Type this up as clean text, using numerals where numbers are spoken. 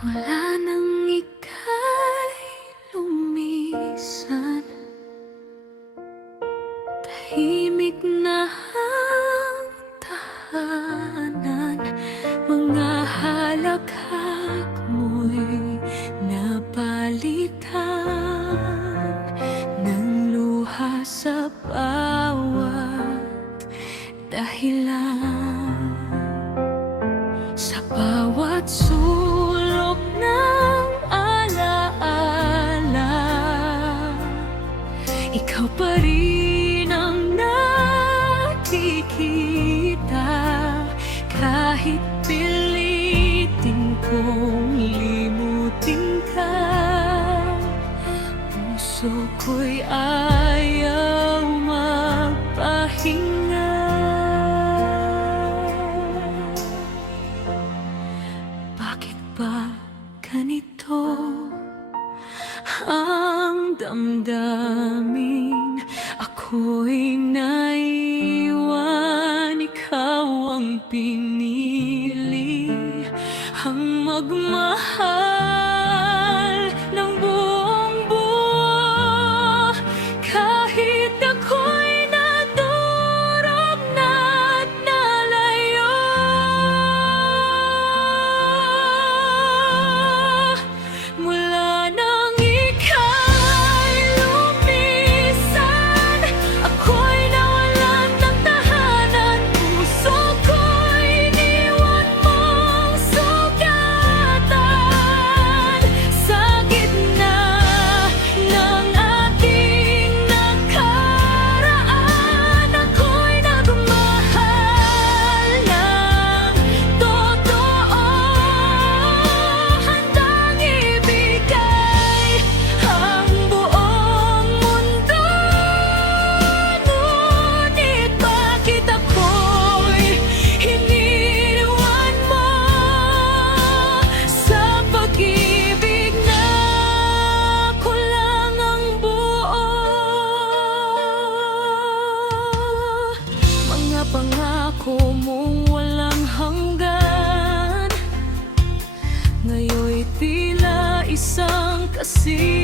Wala nang ika'y lumisan, tahimik na ang tahanan. Mga halakhak mo'y napalitan ng luha sa bawat dahilan. Sa bawat sulok ng alaala, ikaw pa rin ang nakikita. Kahit pilitin kong limutin ka, puso ko'y ayaw magpahinga. Bakit ba ganito ang damdamin? Ako'y naiwan, ikaw ang pinili. Ang magmahal ng buong buo, kahit ako'y nadurog na't nalayo. Mula nang ika'y lumisan, ako'y nawalan ng tahanan. Puso ko'y iniwan mong sugatan. Sa gitna ng ating nakaraan, ako'y nagmahal ng totoo. Handang ibigay ang buong mundo, ngunit bakit ako'y iniwan mo? Sa pag-ibig na kulang ang buo. Mga pangako mong walang hanggan, ngayon'y tila isang kasi